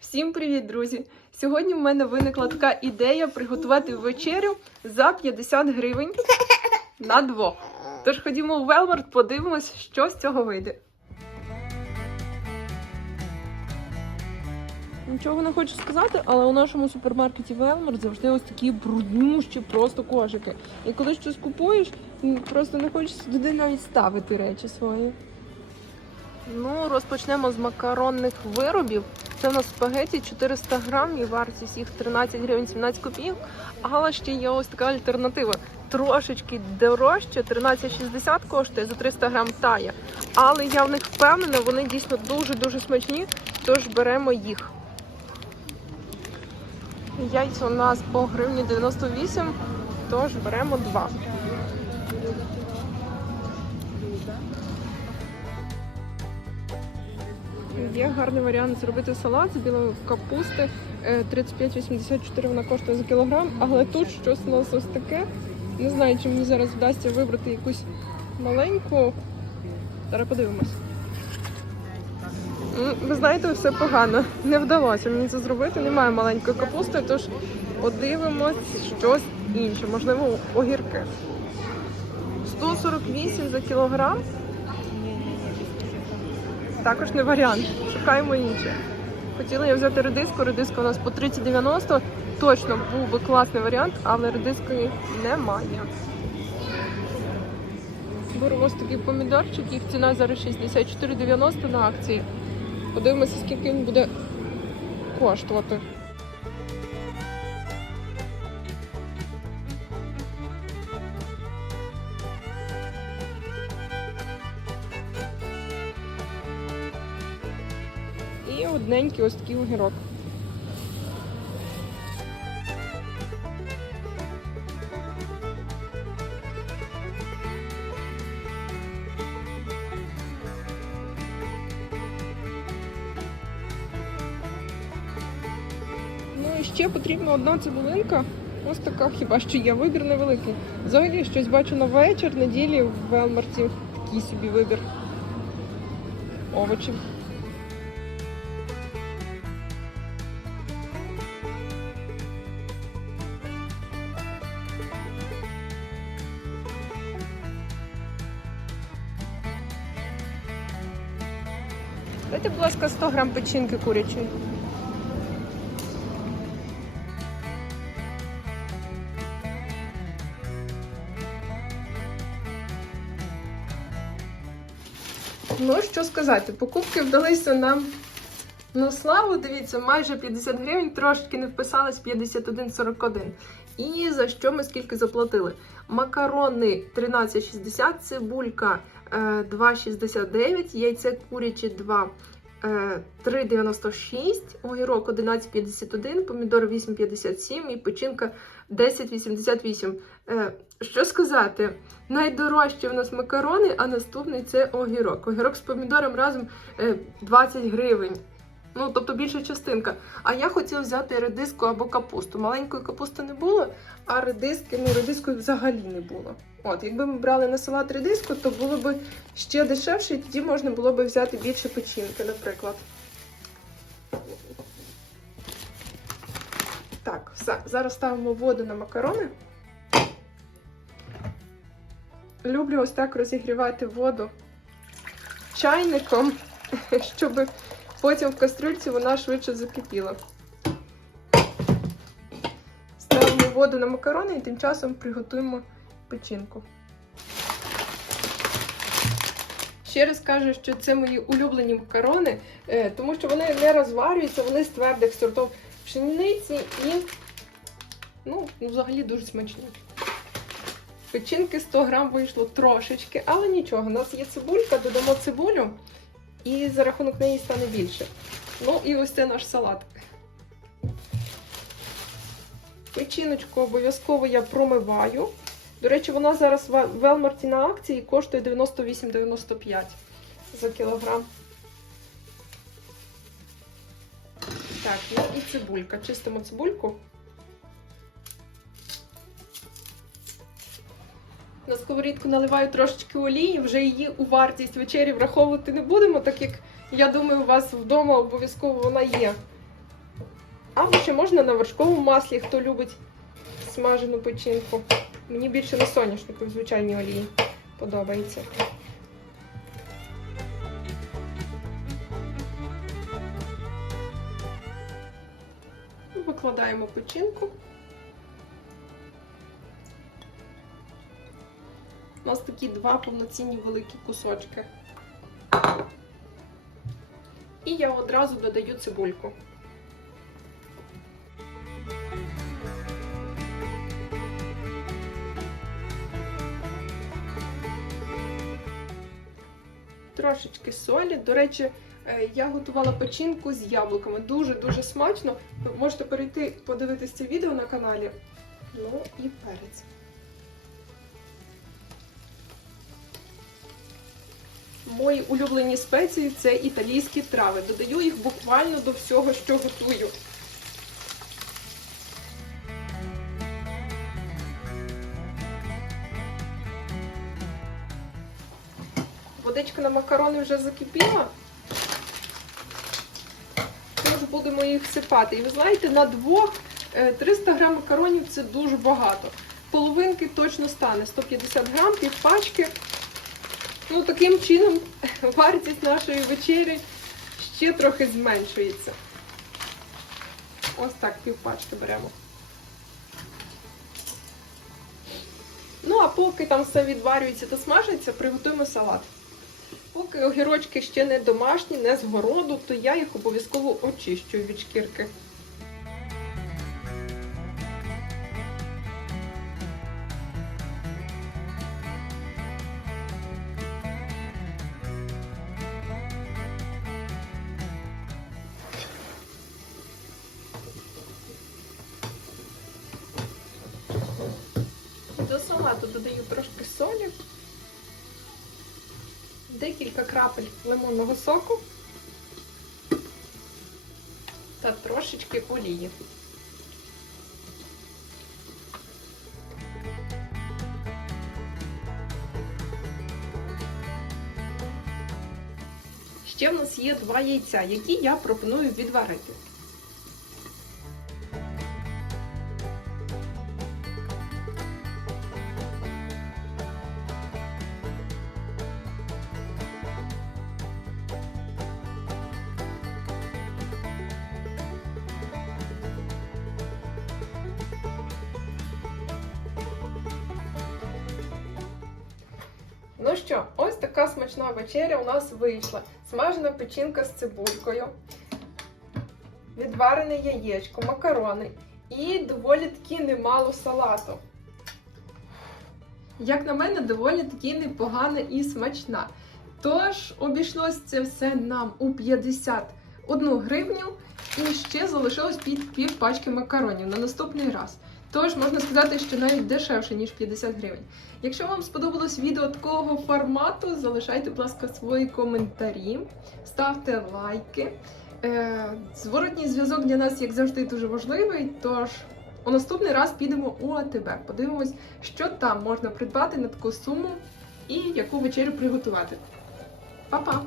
Всім привіт, друзі! Сьогодні в мене виникла така ідея приготувати вечерю за 50 гривень на двох. Тож ходімо у Велмарт, подивимось, що з цього вийде. Нічого не хочу сказати, але у нашому супермаркеті Велмарт завжди ось такі бруднющі просто кошики. І коли щось купуєш, просто не хочеться туди навіть ставити речі свої. Ну, розпочнемо з макаронних виробів. Це у нас спагеті 400 грам і вартість їх 13 гривень 17 копійок. Але ще є ось така альтернатива. Трошечки дорожче, 13,60 коштує за 300 грам тая. Але я в них впевнена, вони дійсно дуже-дуже смачні, тож беремо їх. Яйця у нас по гривні 98, тож беремо два. Є гарний варіант зробити салат з білої капусти. Е, 35,84 вона коштує за кілограм, але тут щось у нас ось таке. Не знаю, чи мені зараз вдасться вибрати якусь маленьку. Зараз подивимось. Ви знаєте, все погано. Не вдалося мені це зробити. Немає маленької капусти, тож подивимось щось інше, можливо, огірки. 148 за кілограм. Також не варіант. Шукаємо інше. Хотіла я взяти редиску. Редиска у нас по 30,90. Точно був би класний варіант, але редиски немає. Беремо ось такий помідорчик, їх ціна зараз 64,90 на акції. Подивимося, скільки він буде коштувати. І одненький ось такий огірок. Ну і ще потрібна одна цибулинка. Ось така, хіба що є вибір невеликий. Взагалі щось бачу на вечір, неділі в Велмарті такий собі вибір овочів. Дайте, будь ласка, 100 грам печінки курячої. Ну, що сказати, покупки вдалися нам на славу. Дивіться, майже 50 гривень, трошки не вписалось 51,41. І за що ми скільки заплатили? Макарони 13,60, цибулька е, 2,69, яйце куряче 2. е, 3,96, огірок 11,51, помідор 8,57 і печінка 10,88. Е, Що сказати? Найдорожчі в нас макарони, а наступний це огірок. Огірок з помідором разом е, 20 гривень. Ну, тобто більша частинка. А я хотіла взяти редиску або капусту. Маленької капусти не було, а редиски, ну, редискою взагалі не було. От, якби ми брали на салат редиску, то було б ще дешевше, і тоді можна було б взяти більше печінки, наприклад. Так, все. Зараз ставимо воду на макарони. Люблю ось так розігрівати воду чайником, щоб потім в кастрюльці вона швидше закипіла. Ставимо воду на макарони і тим часом приготуємо печінку. Ще раз кажу, що це мої улюблені макарони, е, тому що вони не розварюються, вони з твердих сортів пшениці і ну, взагалі дуже смачні. Печінки 100 грам вийшло трошечки, але нічого. У нас є цибулька, додамо цибулю, і за рахунок неї стане більше. Ну і ось це наш салат. Печіночку обов'язково я промиваю. До речі, вона зараз в Велмарті на акції коштує 98,95 за кілограм. Так, ну і цибулька. Чистимо цибульку. На сковорідку наливаю трошечки олії, вже її у вартість вечері враховувати не будемо, так як я думаю, у вас вдома обов'язково вона є. Або ще можна на вершковому маслі, хто любить смажену печінку. Мені більше на соняшнику в звичайній олії подобається. Викладаємо печінку. У нас такі два повноцінні великі кусочки. І я одразу додаю цибульку. Трошечки солі. До речі, е, я готувала печінку з яблуками. Дуже-дуже смачно. Можете перейти подивитися це відео на каналі. Ну і перець. Мої улюблені спеції це італійські трави. Додаю їх буквально до всього, що готую. Водичка на макарони вже закипіла. Тож будемо їх всипати. І ви знаєте, на двох е, 300 грам макаронів це дуже багато. Половинки точно стане 150 грам, пів пачки. Ну, таким чином вартість нашої вечері ще трохи зменшується. Ось так півпачки беремо. Ну, а поки там все відварюється та смажиться, приготуємо салат. Поки огірочки ще не домашні, не з городу, то я їх обов'язково очищую від шкірки. Салату додаю трошки солі, декілька крапель лимонного соку та трошечки олії. Ще в нас є два яйця, які я пропоную відварити. Що, ось така смачна вечеря у нас вийшла. Смажена печінка з цибулькою, відварене яєчко, макарони і доволі таки немало салату. Як на мене, доволі таки непогана і смачна. Тож обійшлось це все нам у 51 гривню і ще залишилось під пів пачки макаронів на наступний раз. Тож можна сказати, що навіть дешевше, ніж 50 гривень. Якщо вам сподобалось відео такого формату, залишайте, будь ласка, свої коментарі, ставте лайки. Е, Зворотній зв'язок для нас, як завжди, дуже важливий. Тож у наступний раз підемо у АТБ. Подивимось, що там можна придбати на таку суму і яку вечерю приготувати. Па-па!